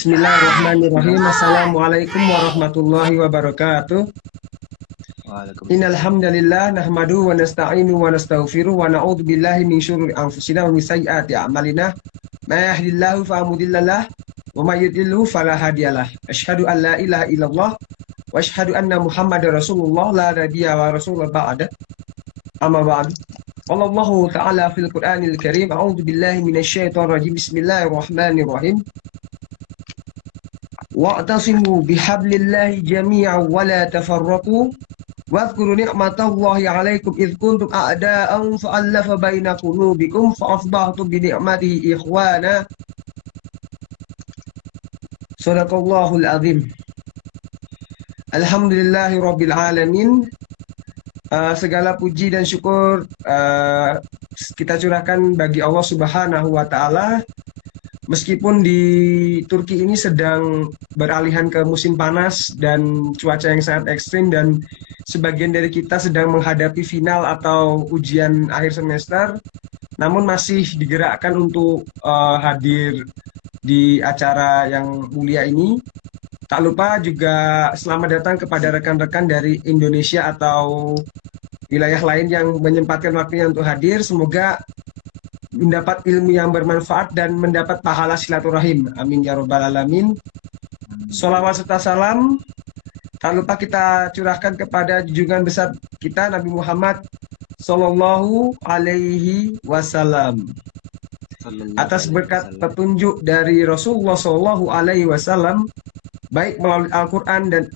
Bismillahirrahmanirrahim. Assalamualaikum warahmatullahi wabarakatuh. Innal Waalaikumsalam. hamdalillah nahmaduhu wa nasta'inu wa nastaghfiruh wa na'udzu billahi min syururi anfusina wa min sayyiati a'malina. May yahdihillahu fala mudhillalah wa may yudlilhu fala hadiyalah. Asyhadu an la ilaha illallah wa asyhadu anna Muhammadar Rasulullah la nabiyya wa rasulullah ba'da. Amma ba'du. Wallahu ta'ala fil Qur'anil Karim. A'udzu billahi minasyaitonir rajim. Bismillahirrahmanirrahim. Wa'tasimu bihablillahi jami'an wa la tafarraqu wadhkuru ni'matallahi 'alaikum idh kuntum a'da'an fa'alafa baina qulubikum fa'asbahtum bi ni'matihi ikhwana. Shadaqallahul azim. Alhamdulillahirabbil alamin. Segala puji dan syukur kita curahkan bagi Allah Subhanahu wa taala. Meskipun di Turki ini sedang beralihan ke musim panas dan cuaca yang sangat ekstrim dan sebagian dari kita sedang menghadapi final atau ujian akhir semester, namun masih digerakkan untuk hadir di acara yang mulia ini. Tak lupa juga selamat datang kepada rekan-rekan dari Indonesia atau wilayah lain yang menyempatkan waktunya untuk hadir. Semoga mendapat ilmu yang bermanfaat dan mendapat pahala silaturahim. Amin ya robbal alamin. Sholawat serta salam tak lupa kita curahkan kepada junjungan besar kita Nabi Muhammad Sallallahu Alaihi Wasallam. Atas berkat petunjuk dari Rasulullah Sallallahu Alaihi Wasallam, baik melalui Al-Quran dan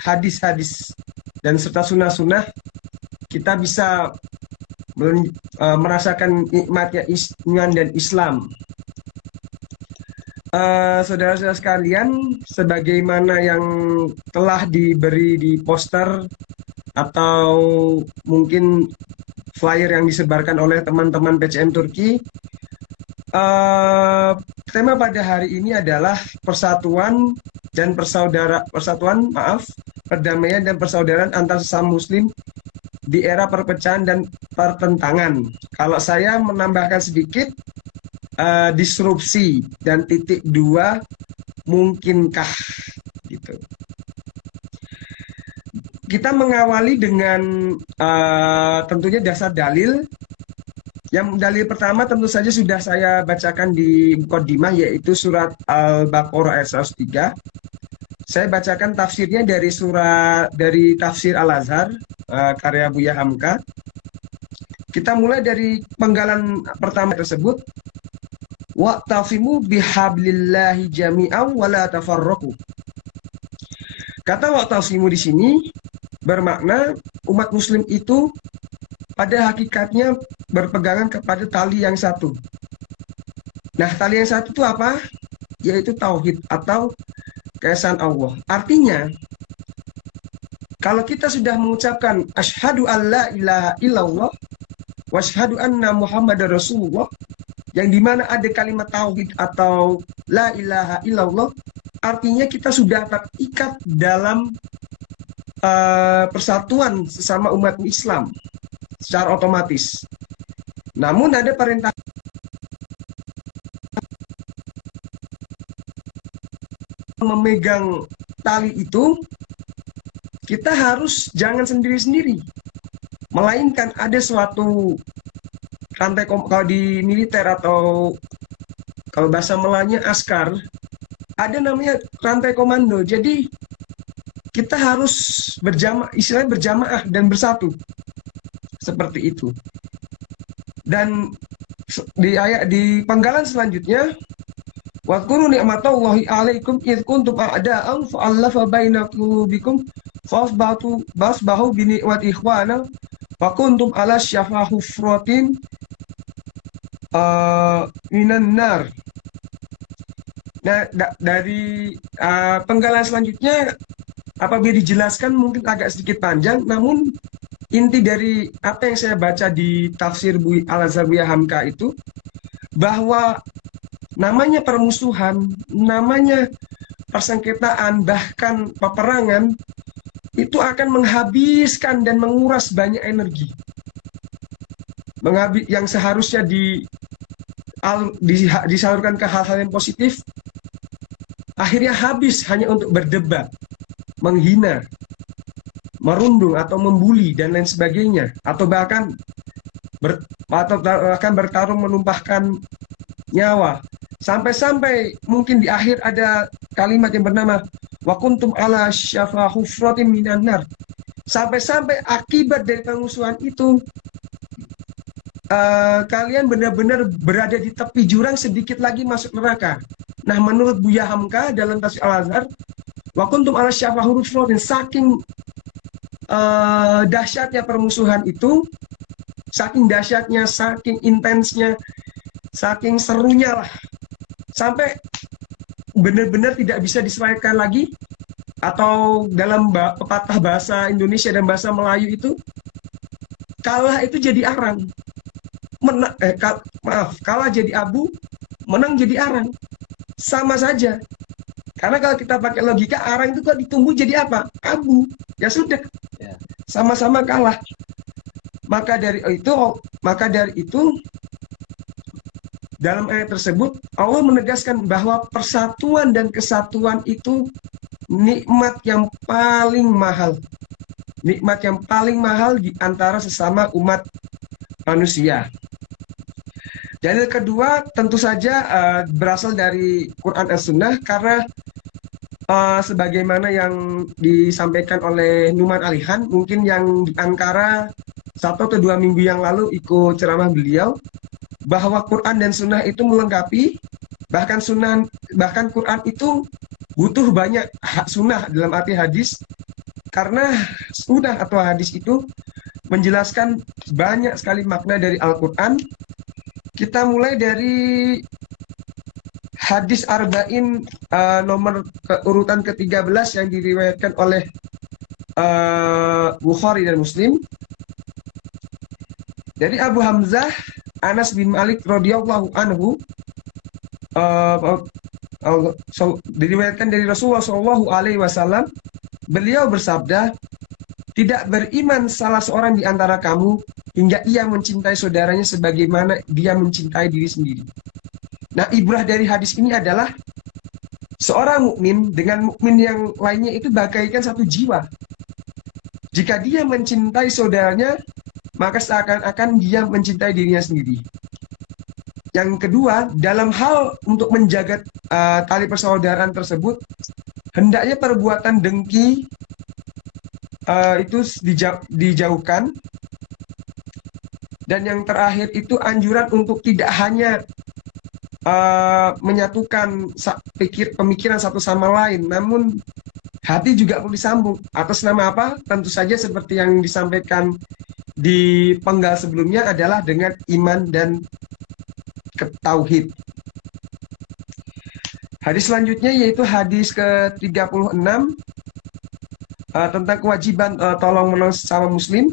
hadis-hadis dan serta sunnah-sunnah, kita bisa merasakan nikmatnya iman dan Islam. Saudara-saudara sekalian, sebagaimana yang telah diberi di poster atau mungkin flyer yang disebarkan oleh teman-teman PCM Turki, tema pada hari ini adalah perdamaian dan persaudaraan antar sesama Muslim di era perpecahan dan pertentangan. Kalau saya menambahkan sedikit, disrupsi dan titik dua mungkinkah gitu. Kita mengawali dengan tentunya dasar dalil. Yang dalil pertama tentu saja sudah saya bacakan di Muqaddimah, yaitu surat Al-Baqarah ayat 103. Saya bacakan tafsirnya dari tafsir Al-Azhar karya Buya Hamka. Kita mulai dari penggalan pertama tersebut. Wa'tasimu bihablillahi jami'an wa la tafarraqu. Kata wa'tasimu di sini bermakna umat muslim itu pada hakikatnya berpegangan kepada tali yang satu. Nah, tali yang satu itu apa? Yaitu tauhid atau keesaan Allah. Artinya, kalau kita sudah mengucapkan asyhadu alla ilaha illallah wa asyhadu anna Muhammadar Rasulullah, yang dimana ada kalimat tauhid atau la ilaha illallah, artinya kita sudah terikat dalam persatuan sesama umat Islam secara otomatis. Namun ada perintah memegang tali itu, kita harus jangan sendiri-sendiri, melainkan ada suatu rantai. Kalau di militer atau kalau bahasa Melayunya askar, ada namanya rantai komando. Jadi kita harus istilahnya berjamaah dan bersatu seperti itu. Dan di penggalan selanjutnya, wadhkuru ni'matallahi 'alaikum idh kuntum a'da'an fa'alafa baina qulubikum fasbahu bi ni'mati ikhwana wa kuntum 'ala syafa hufratin minan nar. Nah, dari penggalan selanjutnya apabila dijelaskan mungkin agak sedikit panjang, namun inti dari apa yang saya baca di tafsir Al-Azhar Buya Hamka itu, bahwa namanya permusuhan, namanya persengketaan, bahkan peperangan, itu akan menghabiskan dan menguras banyak energi. Yang seharusnya disalurkan ke hal-hal yang positif, akhirnya habis hanya untuk berdebat, menghina, merundung atau membuli dan lain sebagainya, atau bahkan bertarung menumpahkan nyawa. Sampai-sampai mungkin di akhir ada kalimat yang bernama wa kuntum ala syafa hufratin minan nar. Sampai-sampai akibat dari permusuhan itu kalian benar-benar berada di tepi jurang, sedikit lagi masuk neraka. Nah, menurut Buya Hamka dalam Tafsir Al-Azhar, wa kuntum ala syafa hufratin, saking dahsyatnya permusuhan itu, saking dahsyatnya, saking intensnya, saking serunya lah, sampai benar-benar tidak bisa diselesaikan lagi. Atau dalam pepatah bahasa Indonesia dan bahasa Melayu itu, kalah itu jadi arang, kalah jadi abu, menang jadi arang. Sama saja, karena kalau kita pakai logika, arang itu kok ditunggu jadi apa? Abu. Ya sudah, sama-sama kalah. Maka dari itu dalam ayat tersebut Allah menegaskan bahwa persatuan dan kesatuan itu nikmat yang paling mahal. Nikmat yang paling mahal di antara sesama umat manusia. Dalil kedua tentu saja berasal dari Quran dan Sunnah, karena sebagaimana yang disampaikan oleh Numan Alihan, mungkin yang di Ankara 1 atau 2 minggu yang lalu ikut ceramah beliau, bahwa Quran dan Sunnah itu melengkapi, bahkan Quran itu butuh banyak sunnah dalam arti hadis, karena sunnah atau hadis itu menjelaskan banyak sekali makna dari Al-Quran. Kita mulai dari hadis Arba'in nomor urutan ke-13 yang diriwayatkan oleh Bukhari dan Muslim. Dari Abu Hamzah Anas bin Malik radhiyallahu anhu, diriwayatkan dari Rasulullah Shallallahu Alaihi Wasallam, beliau bersabda, tidak beriman salah seorang di antara kamu hingga ia mencintai saudaranya sebagaimana dia mencintai diri sendiri. Nah, ibrah dari hadis ini adalah seorang mukmin dengan mukmin yang lainnya itu bagaikan satu jiwa. Jika dia mencintai saudaranya, maka seakan-akan dia mencintai dirinya sendiri. Yang kedua, dalam hal untuk menjaga tali persaudaraan tersebut, hendaknya perbuatan dengki itu dijauhkan. Dan yang terakhir itu anjuran untuk tidak hanya menyatukan pemikiran satu sama lain, namun hati juga perlu disambung. Atas nama apa? Tentu saja seperti yang disampaikan di penggal sebelumnya adalah dengan iman dan tauhid. Hadis selanjutnya yaitu hadis ke-36 tentang kewajiban tolong menolong sesama muslim.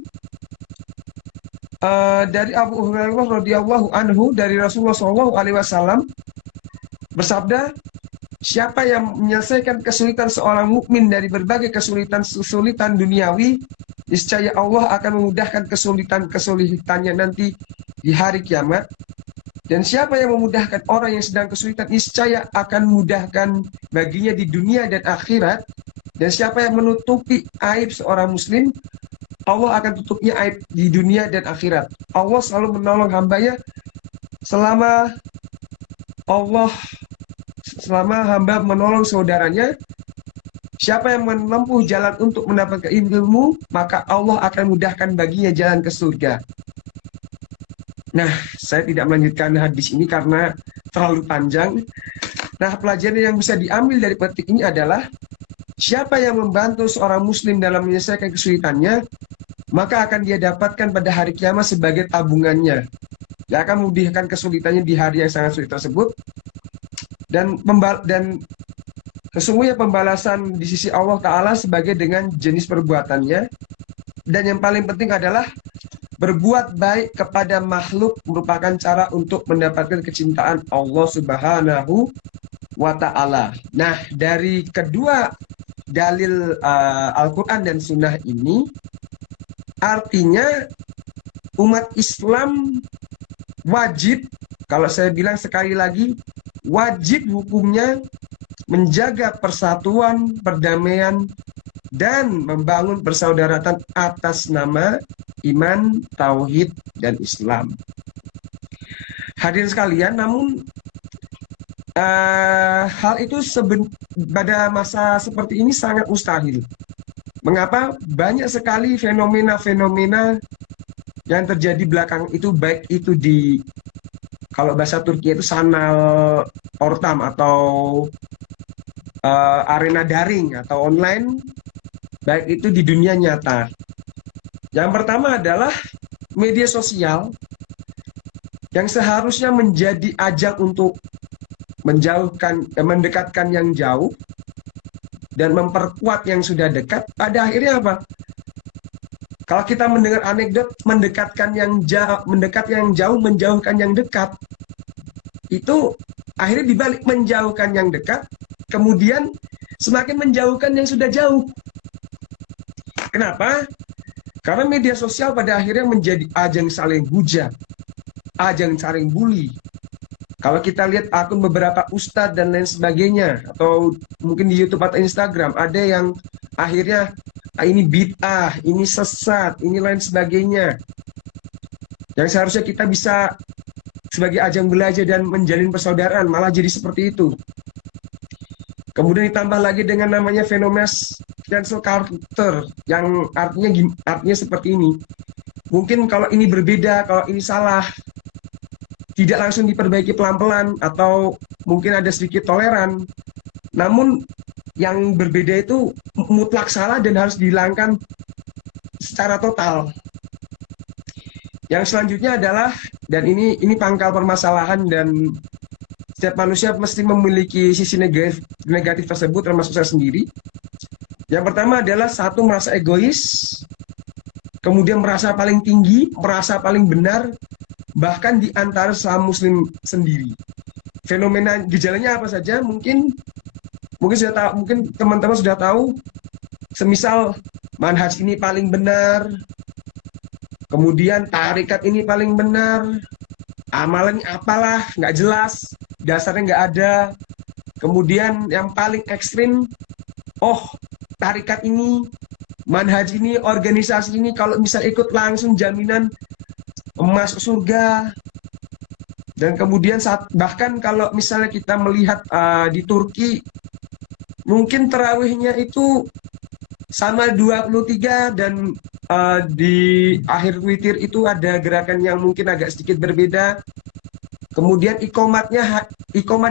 Dari Abu Hurairah radhiyallahu anhu, dari Rasulullah Shallallahu Alaihi Wasallam bersabda, siapa yang menyelesaikan kesulitan seorang mukmin dari berbagai kesulitan duniawi, niscaya Allah akan memudahkan kesulitannya nanti di hari kiamat. Dan siapa yang memudahkan orang yang sedang kesulitan, niscaya akan memudahkan baginya di dunia dan akhirat. Dan siapa yang menutupi aib seorang muslim, Allah akan tutupnya aib di dunia dan akhirat. Allah selalu menolong hambanya selama hamba menolong saudaranya. Siapa yang menempuh jalan untuk mendapatkan ilmu, maka Allah akan mudahkan baginya jalan ke surga. Nah, saya tidak melanjutkan hadis ini karena terlalu panjang. Nah, pelajaran yang bisa diambil dari petik ini adalah siapa yang membantu seorang muslim dalam menyelesaikan kesulitannya, maka akan dia dapatkan pada hari kiamat sebagai tabungannya. Dia akan memudahkan kesulitannya di hari yang sangat sulit tersebut. Dan sesungguhnya pembalasan di sisi Allah Ta'ala sebagai dengan jenis perbuatannya. Dan yang paling penting adalah berbuat baik kepada makhluk merupakan cara untuk mendapatkan kecintaan Allah Subhanahu wa Ta'ala. Nah, dari kedua dalil Al-Quran dan Sunnah ini, artinya umat Islam wajib, kalau saya bilang sekali lagi, wajib hukumnya menjaga persatuan, perdamaian, dan membangun persaudaraan atas nama iman, tauhid, dan Islam. Hadirin sekalian, namun hal itu pada masa seperti ini sangat mustahil. Mengapa? Banyak sekali fenomena-fenomena yang terjadi belakang itu, baik itu di, kalau bahasa Turki itu sanal ortam atau arena daring atau online, baik itu di dunia nyata. Yang pertama adalah media sosial yang seharusnya menjadi ajang untuk mendekatkan yang jauh dan memperkuat yang sudah dekat. Pada akhirnya apa? Kalau kita mendengar anekdot mendekatkan yang jauh, menjauhkan yang dekat, itu akhirnya dibalik menjauhkan yang dekat, kemudian semakin menjauhkan yang sudah jauh. Kenapa? Karena media sosial pada akhirnya menjadi ajang saling hujat, ajang saling bully. Kalau kita lihat akun beberapa ustadz dan lain sebagainya, atau mungkin di YouTube atau Instagram, ada yang akhirnya ini bid'ah, ini sesat, ini lain sebagainya. Yang seharusnya kita bisa sebagai ajang belajar dan menjalin persaudaraan, malah jadi seperti itu. Kemudian ditambah lagi dengan namanya fenomena cancel culture, yang artinya seperti ini. Mungkin kalau ini berbeda, kalau ini salah, tidak langsung diperbaiki pelan-pelan, atau mungkin ada sedikit toleran. Namun yang berbeda itu mutlak salah dan harus dihilangkan secara total. Yang selanjutnya adalah, dan ini pangkal permasalahan, dan setiap manusia mesti memiliki sisi negatif tersebut, termasuk saya sendiri. Yang pertama adalah satu, merasa egois, kemudian merasa paling tinggi, merasa paling benar, bahkan di antara sesama muslim sendiri. Fenomena gejalanya apa saja? Mungkin sudah tahu, mungkin teman-teman sudah tahu, semisal manhaj ini paling benar, kemudian tarikat ini paling benar, amalannya apalah, nggak jelas, dasarnya nggak ada. Kemudian yang paling ekstrim, oh tarikat ini, manhaj ini, organisasi ini, kalau bisa ikut langsung jaminan masuk surga. Dan kemudian bahkan kalau misalnya kita melihat di Turki, mungkin tarawihnya itu sama 23, dan di akhir witir itu ada gerakan yang mungkin agak sedikit berbeda. Kemudian iqomat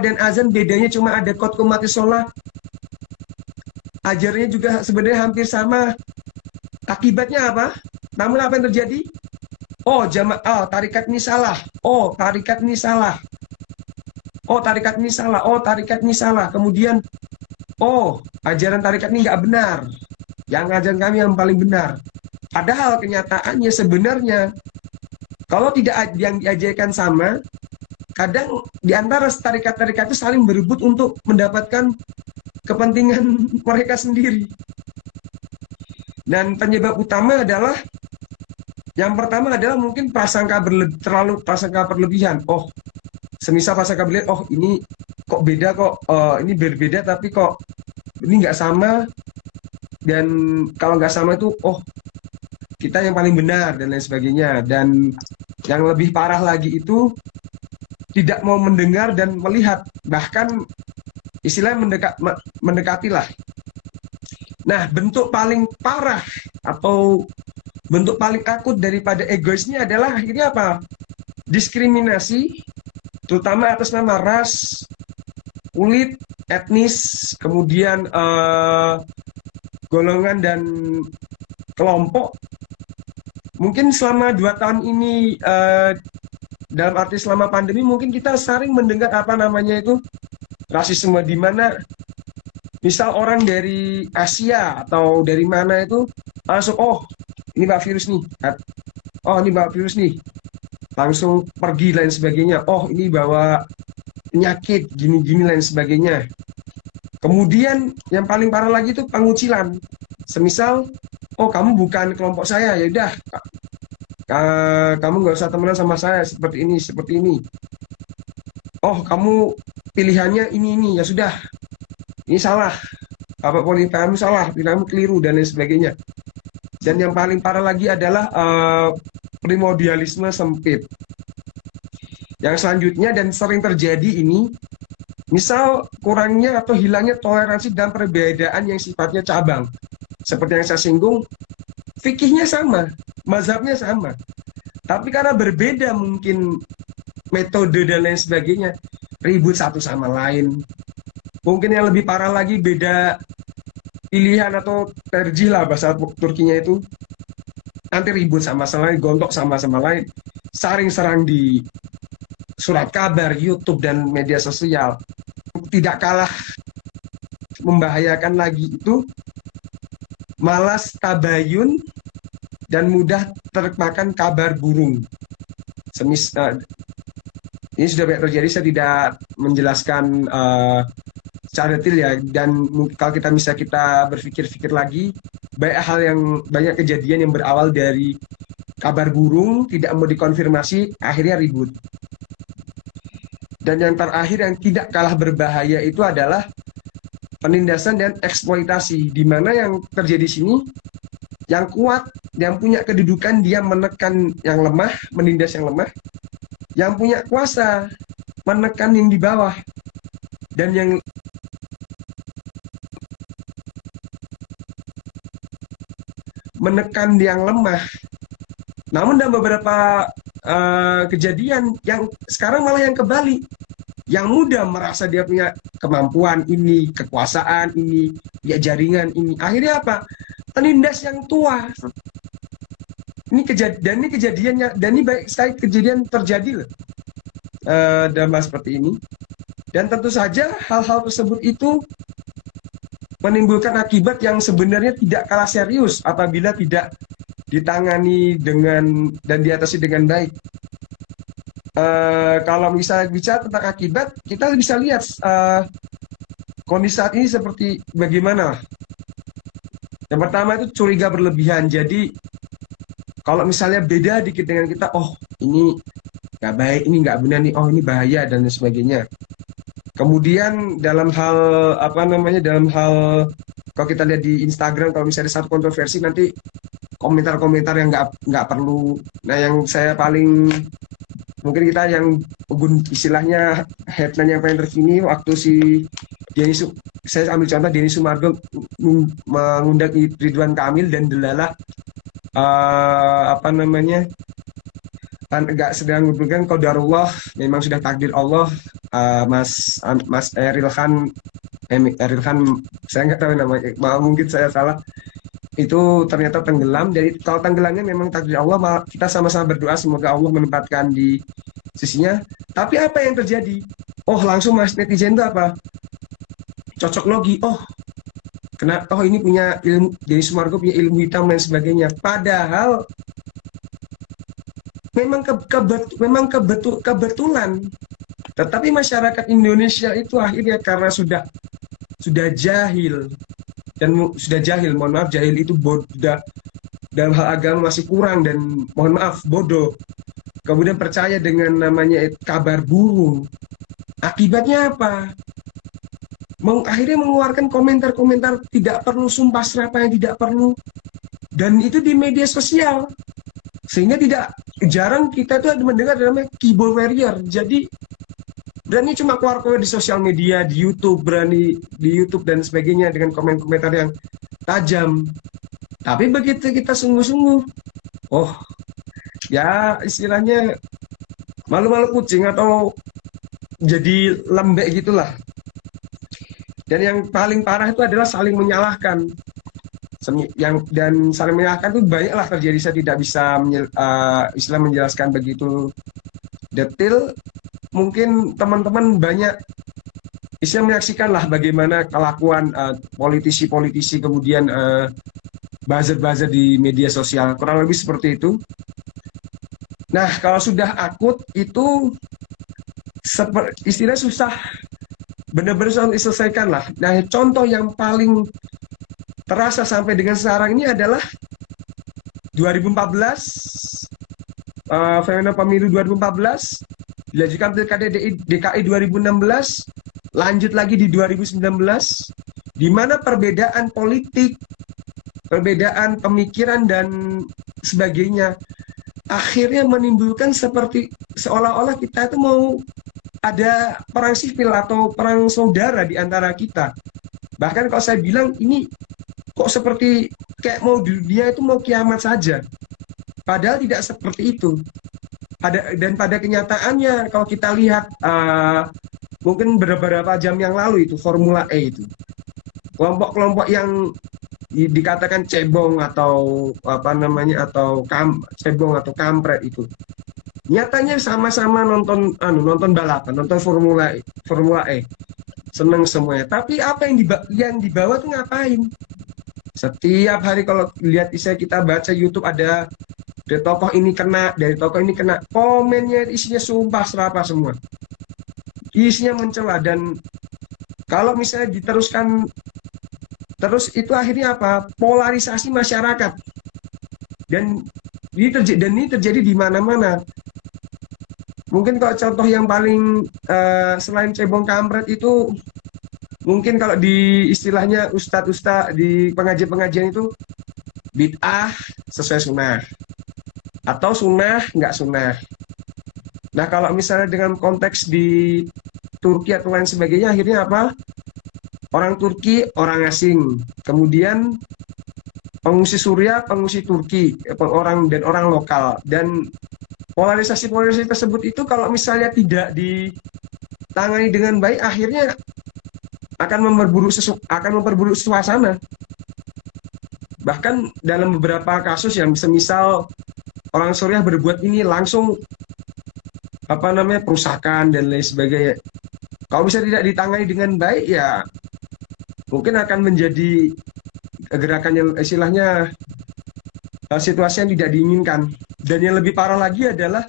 dan azan bedanya cuma ada qad qomatis sholat. Ajarnya juga sebenarnya hampir sama. Akibatnya apa? Namun apa yang terjadi? Oh, tarikat ini salah. Oh, tarikat ini salah. Oh, tarikat ini salah. Oh, tarikat ini salah. Kemudian, oh, ajaran tarikat ini nggak benar. Yang ajaran kami yang paling benar. Padahal kenyataannya sebenarnya, kalau tidak yang diajarkan sama, kadang di antara tarikat-tarikat itu saling berebut untuk mendapatkan kepentingan mereka sendiri. Dan penyebab utama adalah, yang pertama adalah mungkin terlalu prasangka berlebihan. Oh, semisal prasangka berlebihan, oh ini kok beda kok, ini berbeda tapi kok ini nggak sama. Dan kalau nggak sama itu, oh kita yang paling benar dan lain sebagainya. Dan yang lebih parah lagi itu tidak mau mendengar dan melihat, bahkan istilahnya mendekatilah. Nah, bentuk paling parah atau bentuk paling akut daripada egoisnya adalah akhirnya apa? Diskriminasi, terutama atas nama ras, kulit, etnis, kemudian golongan dan kelompok. Mungkin selama 2 tahun ini, dalam arti selama pandemi, mungkin kita sering mendengar apa namanya itu rasisme, di mana misal orang dari Asia atau dari mana itu langsung, oh ini bawa virus nih, oh ini bawa virus nih, langsung pergi lain sebagainya. Oh ini bawa penyakit gini-gini lain sebagainya. Kemudian yang paling parah lagi itu pengucilan. Semisal, oh kamu bukan kelompok saya, ya udah kamu nggak usah temenan sama saya, seperti ini, seperti ini. Oh kamu pilihannya ini, ya sudah, ini salah, Bapak Poli, kamu salah, kamu keliru dan lain sebagainya. Dan yang paling parah lagi adalah primordialisme sempit. Yang selanjutnya dan sering terjadi ini, misal kurangnya atau hilangnya toleransi dan perbedaan yang sifatnya cabang. Seperti yang saya singgung, fikihnya sama, mazhabnya sama. Tapi karena berbeda mungkin metode dan lain sebagainya, ribut satu sama lain. Mungkin yang lebih parah lagi beda pilihan atau terjih lah bahasa Turkinya itu. Nanti ribut sama lain, gontok sama lain. Saring serang di surat kabar, YouTube, dan media sosial. Tidak kalah membahayakan lagi itu malas tabayun dan mudah termakan kabar burung. Ini sudah banyak terjadi, saya tidak menjelaskan secara detail ya. Dan kalau kita berpikir-pikir lagi, banyak kejadian yang berawal dari kabar burung, tidak mau dikonfirmasi, akhirnya ribut. Dan yang terakhir yang tidak kalah berbahaya itu adalah penindasan dan eksploitasi, di mana yang terjadi di sini, yang kuat, yang punya kedudukan, dia menekan yang lemah, menindas yang lemah, yang punya kuasa menekan yang di bawah, dan yang menekan yang lemah. Namun dalam beberapa kejadian yang sekarang malah yang kebalik, yang muda merasa dia punya kemampuan ini, kekuasaan ini, ya jaringan ini, akhirnya apa? Penindas yang tua. Ini kejadiannya, dan ini baik sekali kejadian terjadi loh dalam hal seperti ini. Dan tentu saja hal-hal tersebut itu menimbulkan akibat yang sebenarnya tidak kalah serius apabila tidak ditangani dan diatasi dengan baik. Kalau misalnya bicara tentang akibat, kita bisa lihat kondisi saat ini seperti bagaimana. Yang pertama itu curiga berlebihan. Jadi kalau misalnya beda dikit dengan kita, oh ini nggak baik, ini nggak benar nih, oh ini bahaya dan sebagainya. Kemudian dalam hal kalau kita lihat di Instagram, kalau misalnya ada satu kontroversi, nanti komentar-komentar yang nggak perlu. Nah, yang saya paling mungkin kita yang istilahnya headline yang paling terkini waktu saya ambil contoh Denny Sumargo mengundang Ridwan Kamil dan Delalah nggak sedang memberikan qadarullah, memang sudah takdir Allah. Mas Eril Khan, saya nggak tahu namanya, mungkin saya salah, itu ternyata tenggelam. Jadi kalau tenggelamnya memang takdir Allah, kita sama-sama berdoa semoga Allah menempatkan di sisinya. Tapi apa yang terjadi? Oh, langsung mas netizen itu apa? Cocok logi. Oh ini punya ilmu, Denny Sumargo punya ilmu hitam dan sebagainya. Padahal memang kebetulan. Tetapi masyarakat Indonesia itu akhirnya karena sudah jahil, mohon maaf, jahil itu bodoh, dalam hal agama masih kurang dan mohon maaf bodoh. Kemudian percaya dengan namanya kabar burung. Akibatnya apa? Akhirnya mengeluarkan komentar-komentar tidak perlu, sumpah serapah yang tidak perlu, dan itu di media sosial. Sehingga jarang kita tuh mendengar namanya keyboard warrior. Jadi berani cuma keluar di sosial media, di YouTube, berani di YouTube dan sebagainya dengan komentar yang tajam. Tapi begitu kita sungguh-sungguh, oh ya istilahnya malu-malu kucing atau jadi lembek gitulah. Dan yang paling parah itu adalah saling menyalahkan. Dan saling menyalahkan itu banyaklah terjadi. Saya tidak bisa menjelaskan begitu detail. Mungkin teman-teman banyak bisa menyaksikan lah bagaimana kelakuan politisi-politisi, kemudian buzzer-buzzer di media sosial. Kurang lebih seperti itu. Nah, kalau sudah akut itu istilah susah benar-benar diselesaikan lah. Nah, contoh yang paling terasa sampai dengan sekarang ini adalah 2014, fenomena pemilu 2014, dilanjutkan pilkada DKI 2016, lanjut lagi di 2019, di mana perbedaan politik, perbedaan pemikiran dan sebagainya akhirnya menimbulkan seperti seolah-olah kita itu mau ada perang sipil atau perang saudara di antara kita. Bahkan kalau saya bilang ini kok seperti kayak mau dunia itu mau kiamat saja. Padahal tidak seperti itu. Dan pada kenyataannya kalau kita lihat mungkin beberapa jam yang lalu itu Formula E itu. Kelompok-kelompok yang dikatakan cebong atau apa namanya atau cebong atau kampret itu. Nyatanya sama-sama nonton balapan, nonton Formula E. Seneng semuanya. Tapi apa yang dibawa tuh ngapain? Setiap hari kalau lihat kita baca YouTube ada dari tokoh ini kena, dari tokoh ini kena. Komennya isinya sumpah serapah semua. Isinya mencela dan kalau misalnya diteruskan terus itu akhirnya apa? Polarisasi masyarakat. Dan ini terjadi di mana-mana. Mungkin kalau contoh yang paling selain cebong kampret itu mungkin kalau di istilahnya ustadz-ustadz di pengajian-pengajian itu bid'ah sesuai sunnah atau sunnah nggak sunnah. Nah kalau misalnya dengan konteks di Turki atau lain sebagainya akhirnya apa? Orang Turki, orang asing. Kemudian pengungsi Suriah, pengungsi Turki, orang lokal. Dan polarisasi tersebut itu kalau misalnya tidak ditangani dengan baik akhirnya akan memperburuk suasana. Bahkan dalam beberapa kasus yang semisal orang Suriah berbuat ini langsung perusakan dan lain sebagainya. Kalau bisa tidak ditangani dengan baik ya mungkin akan menjadi gerakan yang istilahnya situasi yang tidak diinginkan. Dan yang lebih parah lagi adalah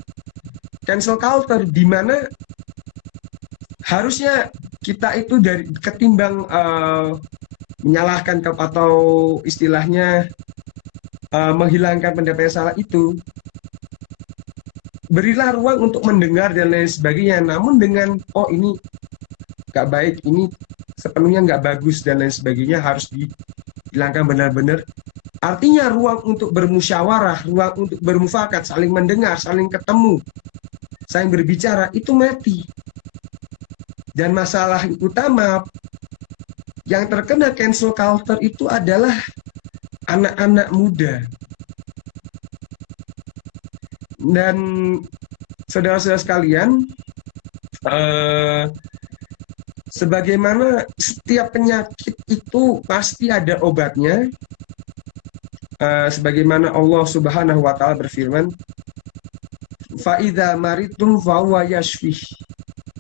cancel culture, di mana harusnya kita itu dari ketimbang menyalahkan atau istilahnya menghilangkan pendapat yang salah itu, berilah ruang untuk mendengar dan lain sebagainya. Namun dengan ini nggak baik, ini sepenuhnya nggak bagus dan lain sebagainya harus dihilangkan benar-benar. Artinya ruang untuk bermusyawarah, ruang untuk bermufakat, saling mendengar, saling ketemu, saling berbicara itu mati. Dan masalah utama yang terkena cancel culture itu adalah anak-anak muda. Dan saudara-saudara sekalian, sebagaimana setiap penyakit itu pasti ada obatnya, sebagaimana Allah Subhanahu wa taala berfirman, fa idza maritum fa huwa yashfih.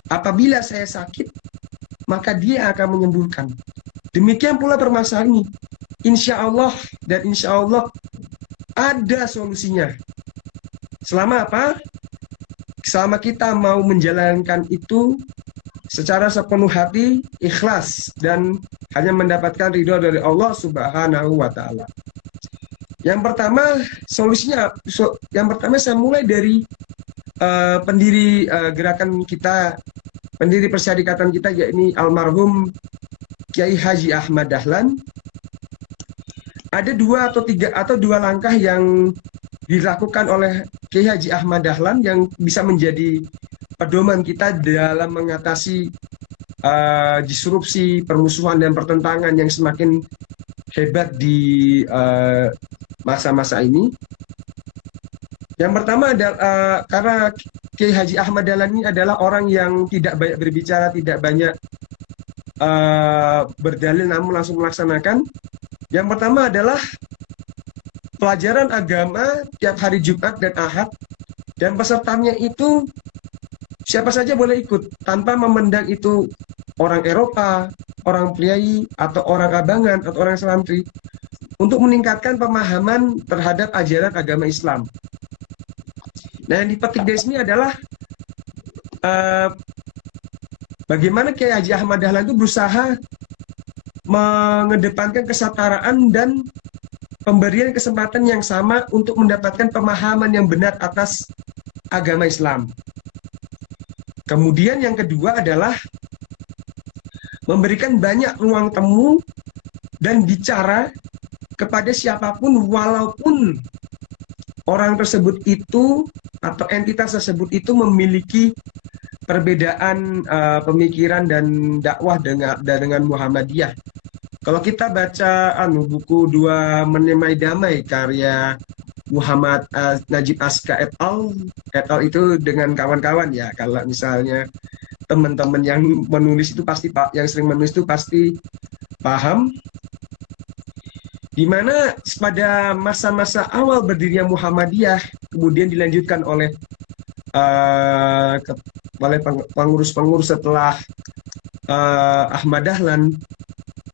Apabila saya sakit, maka dia akan menyembuhkan. Demikian pula permasalahan ini. Insya Allah dan insya Allah ada solusinya. Selama apa? Selama kita mau menjalankan itu secara sepenuh hati, ikhlas, dan hanya mendapatkan ridho dari Allah Subhanahu wa taala. Yang pertama, solusinya, yang pertama saya mulai dari pendiri gerakan kita, pendiri persyarikatan kita, yakni almarhum Kiai Haji Ahmad Dahlan. Ada dua langkah yang dilakukan oleh Kiai Haji Ahmad Dahlan yang bisa menjadi pedoman kita dalam mengatasi disrupsi, permusuhan, dan pertentangan yang semakin hebat di masa-masa ini. Yang pertama adalah karena Kiai Haji Ahmad Dahlan ini adalah orang yang tidak banyak berbicara, tidak banyak berdalil, namun langsung melaksanakan. Yang pertama adalah pelajaran agama tiap hari Jumat dan Ahad, dan pesertanya itu siapa saja boleh ikut tanpa memandang itu orang Eropa, orang priai, atau orang abangan, atau orang santri, untuk meningkatkan pemahaman terhadap ajaran agama Islam. Nah, yang dipetik dari sini adalah bagaimana Kiai Haji Ahmad Dahlan itu berusaha mengedepankan kesetaraan dan pemberian kesempatan yang sama untuk mendapatkan pemahaman yang benar atas agama Islam. Kemudian yang kedua adalah memberikan banyak ruang temu dan bicara kepada siapapun, walaupun orang tersebut itu atau entitas tersebut itu memiliki perbedaan pemikiran dan dakwah dengan Muhammadiyah. Kalau kita baca buku Dua Menyemai Damai karya Muhammad Najib Aska et al itu dengan kawan-kawan ya. Kalau misalnya teman-teman yang menulis itu pasti yang sering menulis itu pasti paham. Di mana pada masa-masa awal berdirinya Muhammadiyah kemudian dilanjutkan oleh pengurus-pengurus setelah Ahmad Dahlan,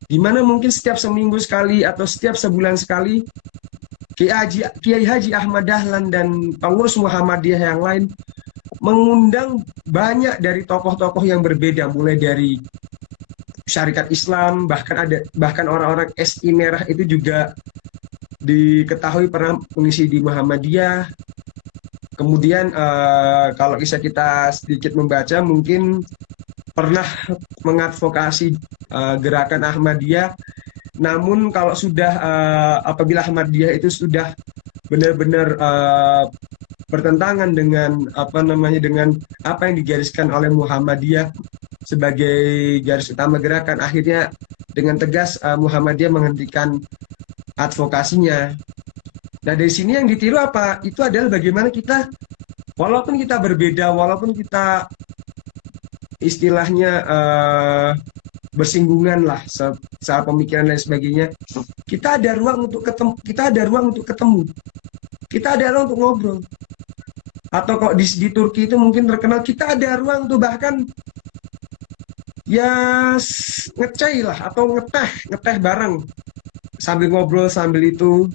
di mana mungkin setiap seminggu sekali atau setiap sebulan sekali Kiai Haji Ahmad Dahlan dan pengurus Muhammadiyah yang lain mengundang banyak dari tokoh-tokoh yang berbeda, mulai dari Syarikat Islam, bahkan orang-orang SI Merah itu juga diketahui pernah mengisi di Muhammadiyah. Kemudian kalau bisa kita sedikit membaca, mungkin pernah mengadvokasi gerakan Ahmadiyah. Namun kalau sudah apabila Ahmadiyah itu sudah benar-benar bertentangan dengan dengan apa yang digariskan oleh Muhammadiyah sebagai garis utama gerakan, akhirnya dengan tegas Muhammadiyah menghentikan advokasinya. Nah, dari sini yang ditiru apa? Itu adalah bagaimana kita, walaupun kita berbeda, walaupun kita istilahnya bersinggungan lah soal pemikiran dan sebagainya, kita ada ruang untuk ketemu, kita ada ruang untuk ketemu, kita ada ruang untuk ngobrol. Atau kok di Turki itu mungkin terkenal, kita ada ruang untuk bahkan ya ngecai lah atau ngeteh bareng sambil ngobrol sambil itu,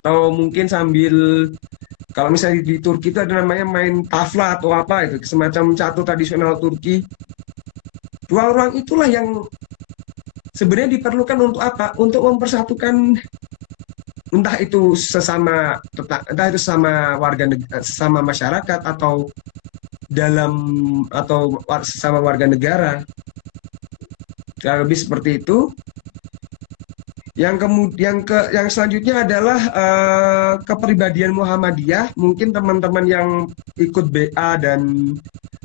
atau mungkin sambil, kalau misalnya di Turki itu ada namanya main tafla atau apa itu, semacam catur tradisional Turki. Ruang-ruang itulah yang sebenarnya diperlukan untuk apa? Untuk mempersatukan entah itu sesama warga sesama masyarakat atau sesama warga negara. Lebih seperti itu. Yang kemudian yang selanjutnya adalah kepribadian Muhammadiyah. Mungkin teman-teman yang ikut BA dan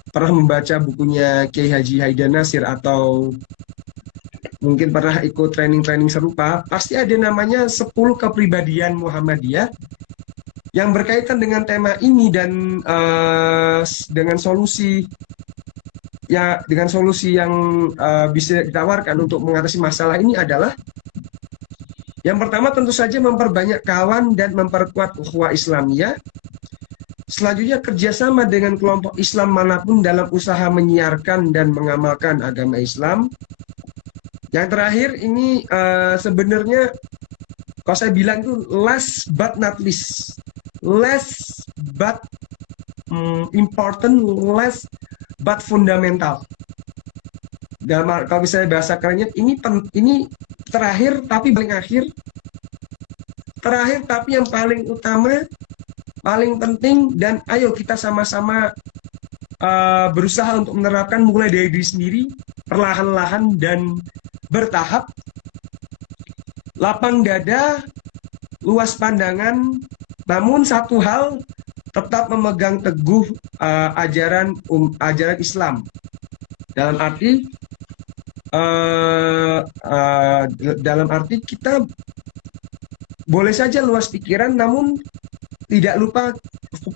pernah membaca bukunya Kiai Haji Haidar Nasir atau mungkin pernah ikut training-training serupa, pasti ada namanya 10 kepribadian Muhammadiyah yang berkaitan dengan tema ini dan dengan solusi yang bisa ditawarkan untuk mengatasi masalah ini adalah, yang pertama tentu saja memperbanyak kawan dan memperkuat ukhuwah Islamiyah. Selanjutnya kerjasama dengan kelompok Islam manapun dalam usaha menyiarkan dan mengamalkan agama Islam. Yang terakhir ini sebenarnya kalau saya bilang itu last but not least, less but important, less but fundamental. Kalau misalnya bahasa kerennya, ini terakhir tapi paling akhir, terakhir tapi yang paling utama, paling penting, dan ayo kita sama-sama berusaha untuk menerapkan mulai dari diri sendiri, perlahan-lahan dan bertahap. Lapang dada, luas pandangan, namun satu hal, tetap memegang teguh ajaran Islam. Dalam arti kita boleh saja luas pikiran, namun tidak lupa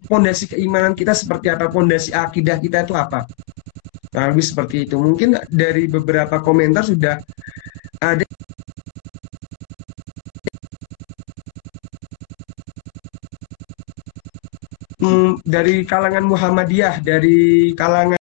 fondasi keimanan kita seperti apa, fondasi akidah kita itu apa. Nah, lebih seperti itu. Mungkin dari beberapa komentar sudah ada dari kalangan Muhammadiyah, dari kalangan